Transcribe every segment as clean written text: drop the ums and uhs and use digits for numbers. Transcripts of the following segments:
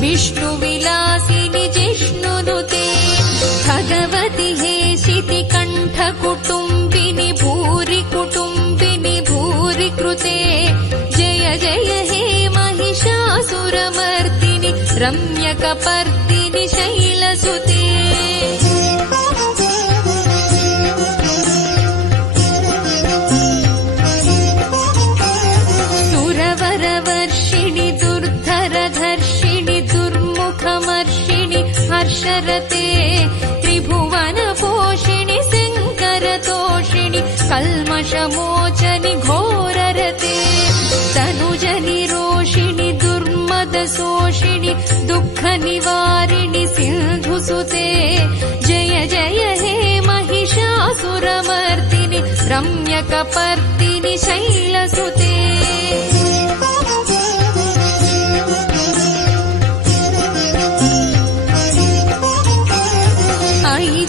विष्णुविलासिनि जिष्णुनुते भगवति हेशिति कण्ठकुटुम्बिनि भूरि कुटुम्बिनि भूरि कृते जय जय हे महिषासुरमर्दिनि रम्यकपर्दिनि शैलसुते हर्षरते त्रिभुवनपोषिणि शङ्करतोषिणि कल्मषमोचनि घोररते तनुजनिरोषिणि दुर्मदशोषिणि दुःखनिवारिणि सिन्धुसुते जय जय हे महिषासुरमर्दिनि रम्यकपर्दिनि शैलसुते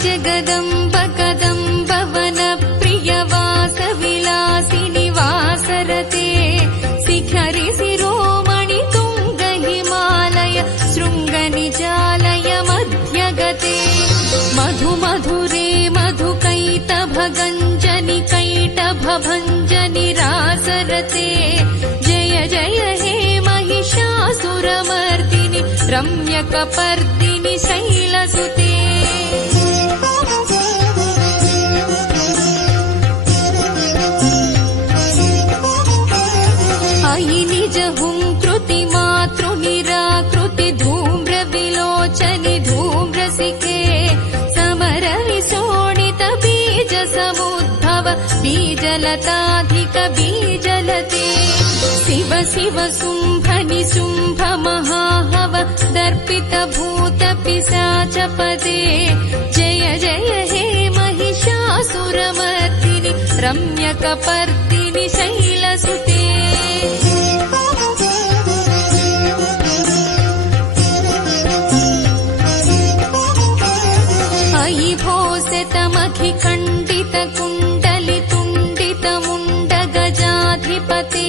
जगदम्ब कदम्ब वनप्रियवासविलासिनि वासरते शिखरि शिरोमणि तुङ्ग हिमालय शृङ्गनिजालय मध्यगते मधुमधुरे मधुकैटभगञ्जनि कैटभभञ्जनि रासरते जय जय हे महिषासुरमर्दिनि रम्यकपर्दिनि शैलसुते निजहुङ्कृति मातृनिराकृति धूम्रविलोचनि धूम्रसिके समरविशोणित बीजसमुद्भव बीजलताधिक बीजलते शिव शिव शुम्भनि शुम्भ महाहव दर्पित भूत पिशाचपदे जय जय हे महिषासुरमर्दिनि रम्यकपर्दिनि शैलसुते खण्डित कुण्डलि तुण्डित मुण्ड गजाधिपते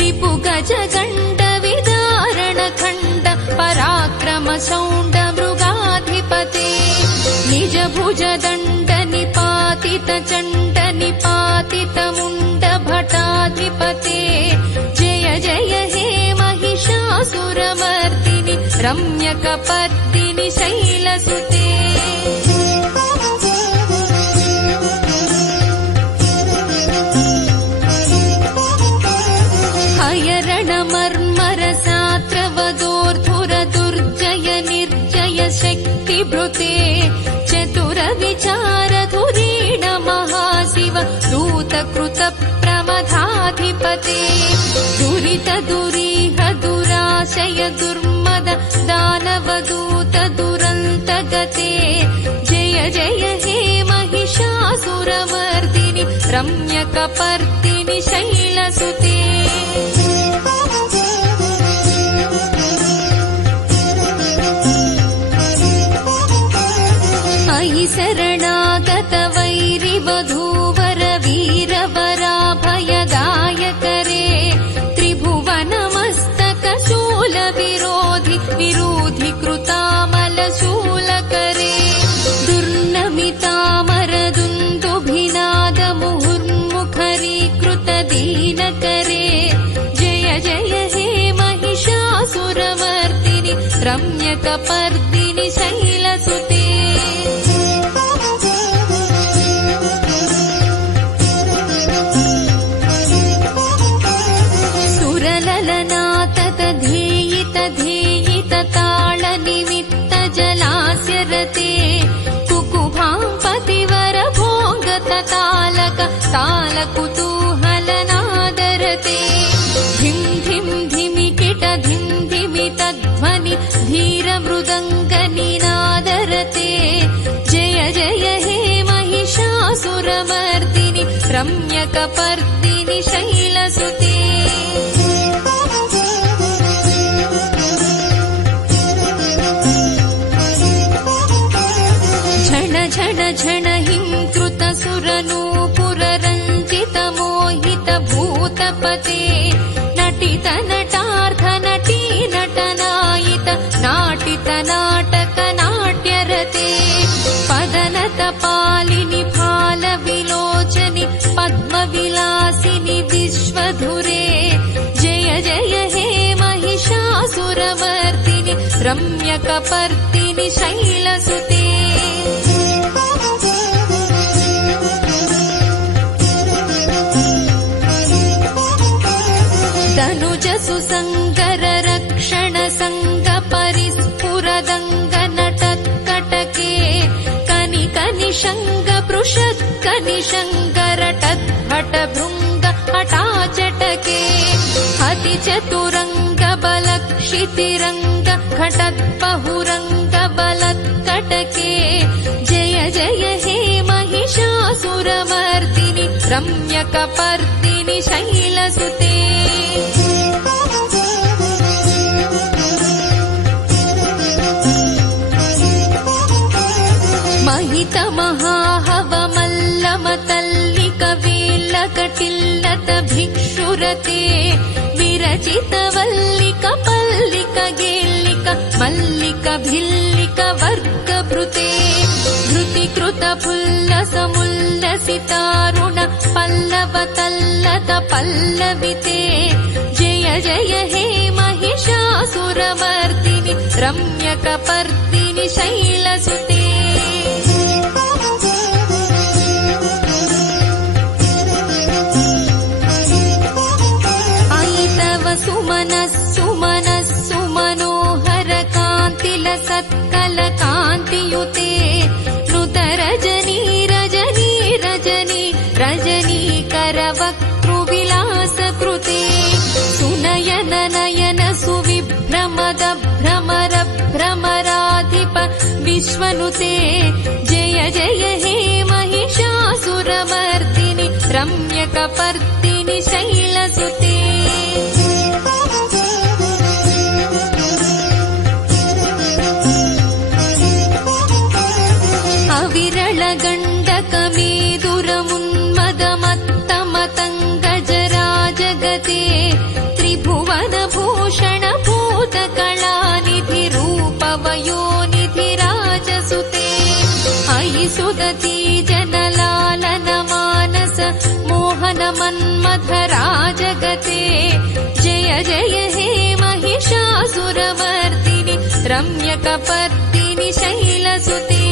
रिपु गज गण्ड विदारण खण्ड पराक्रम शौण्ड मृगाधिपते निज भुज दण्ड निपातित चण्ड निपातित मुण्ड भटाधिपते जय जय हे महिषासुरमर्दिनि रम्यकपर्दिनि शैलसुते मर्मरसात्रवदोर्धुर दुर्जय निर्जय शक्तिभृते चतुर विचारधुरीण महाशिव दूतकृत प्रमथाधिपते दुरित दुरीह दुराशय दुर्मद दानवदूत दुरन्तगते जय जय हे महिषासुरमर्दिनि रम्यकपर्दिनि शैलसुते शरणागत वैरिवधूवर वीरवराभयदायकरे त्रिभुवनमस्तक शूल विरोधि विरोधि कृतामलशूलकरे दुर्नमितामरदुन्दुभिनाद मुहुर्मुखरीकृत दीनकरे जय जय हे महिषासुरमर्दिनि रम्यकपर्दिनि शैलसुते तालनिमित्त जलास्यरते कुकुभां पतिवर भोगत तालक तालकुतूहलना रम्यकपर्दिनि शैलसुते झण झण झण हिंकृतसुरनूपुररञ्जित मोहित भूतपते नटित नटार्थ नटी नटनायित नाटित नाटक नाट्यरते पदनत पालिनि फाल विलोचनि पद्मविलासिनि विश्वधुरे जय जय हे महिषासुरमर्दिनि रम्यकपर्दिनि शैलसुते तनुज सुसंगर रक्षण संग परिस्फुरदंग नटत्कटके कनिक निशंग पृषत्क निशंग रटद्भट भृंग हटाचटके हति चतुरंग बलक्षितिरंग घटद्बहुरंग बलत्कटके जय जय हे महिषासुरमर्दिनि रम्यकपर्दिनि शैलसुते महित महाहवमल्लमतल्लिक वेल्लकटिल्लत भिक्षुरते विरचित वल्लिक पल्लिक गेल्लिक मल्लिक भिल्लिक वर्गभृते धृतिकृत फुल्लसमुल्लसितारुण पल्लवतल्लत पल्लविते जय जय हे महिषासुरमर्दिनि रम्यकपर्दिनि शैलसुते सुमनोहर कान्तिल सत्कल कान्तियुते नुत रजनी रजनी रजनी रजनीकर वक्तृविलास कृते सुनयन नयन सुविभ्रमद भ्रमर भ्रमराधिप विश्वनुते जय जय हे महिषासुरमर्दिनि रम्यकपर्दिनि शैलसुते विरल गण्डक मेदुरमुन्मद मत्तमतङ्गजरा जगते त्रिभुवन भूषण भूतकलानिधि रूपवयोनिधि राजसुते अयि सुदती जनलालन मानस मोहन मन्मथरा जगते जय जय हे महिषासुरमर्दिनि रम्यकपर्दिनि शैलसुते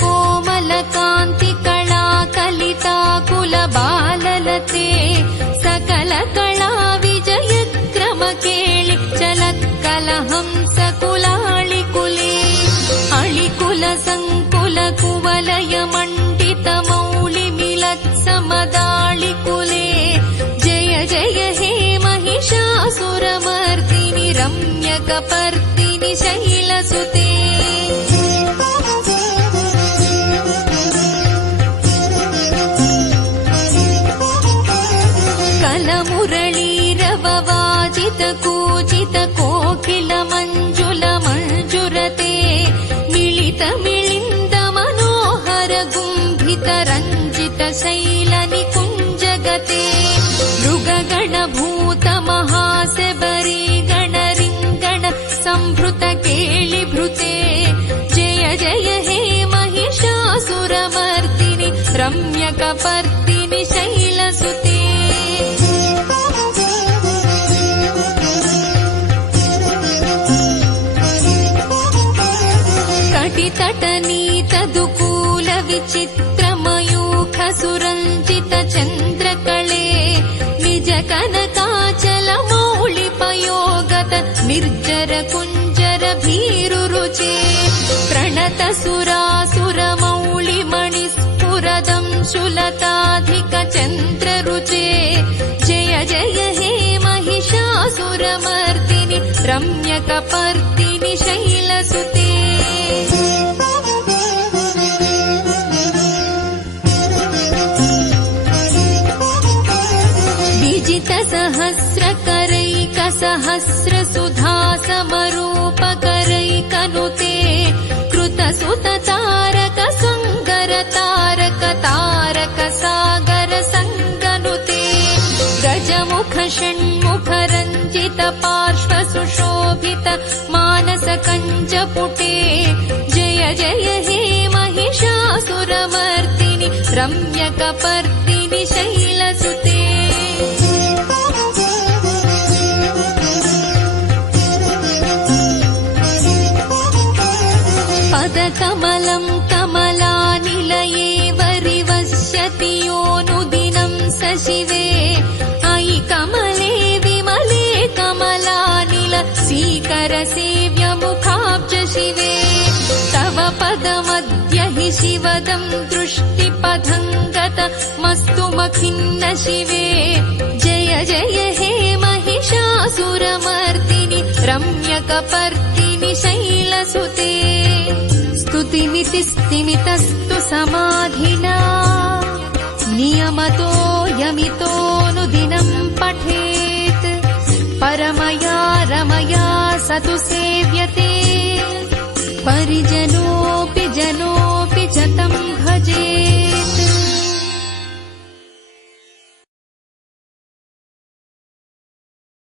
कोमल कांति कला कलिता कुल बाललते सकल कला विजय क्रम केळि चलत्कल हंस कुलाळि कुले अळिकुल संकुल कुवलय मंडित मौळि मिलत् समदाळि कुले जय जय हे महिषासुरमर्दिनि रम्यकपर्दिनि शैलसुते मुरलीरववाजित कूजित कोकिल मंजुल मंजुरते मिलित मिलिंद मनोहर गुंभित रंजित शैल निकुंजगते मृगगण भूत महासेबरी गण रिंगण संभृत केळि भृते जय जय हे महिषासुरमर्दिनि रम्यकपर्दिनि शैलसुते तटनीत दुकूल विचित्र मयूख सुरंजित चंद्रकले निज कनकाचल मौळि पयोगत निर्जर कुंजर भीरु रुचे प्रणत सुरासुर मौळि मणिस्फुरदं शुलताधिक चंद्र रुचे जय जय हे महिषासुरमर्दिनि रम्यकपर्दिनि शैलसुते विजितसहस्रकरैकसहस्रसुधासमरूपकरैकनुते कृतसुततारक सुन्दरतारक तारक सागर सङ्गनुते गजमुख षण्मुख रञ्जित पार्श्व सुशोभित मानस कञ्चपुटे जय जय हे महिषासुरमर्दिनि रम्यकपर्दिनि शैलसुते पदकमलं कमलानिलये वरिवस्यति योऽनुदिनं स शिवे अयि कमले विमले कमलानिल सीकर सेव्यमुखाब्ज शिवे तव पदमद्य हि शिवदं दृष्टिपथङ्गत मस्तु मखिन्न शिवे जय जय हे महिषासुरमर्दिनि रम्यकपर्दिनि शैलसुते स्तुतिमिति स्तिमितस्तु समाधिना नियमतो यमितोऽनुदिनं पठेत् परमया रमया स तु सेव्यते परिजनो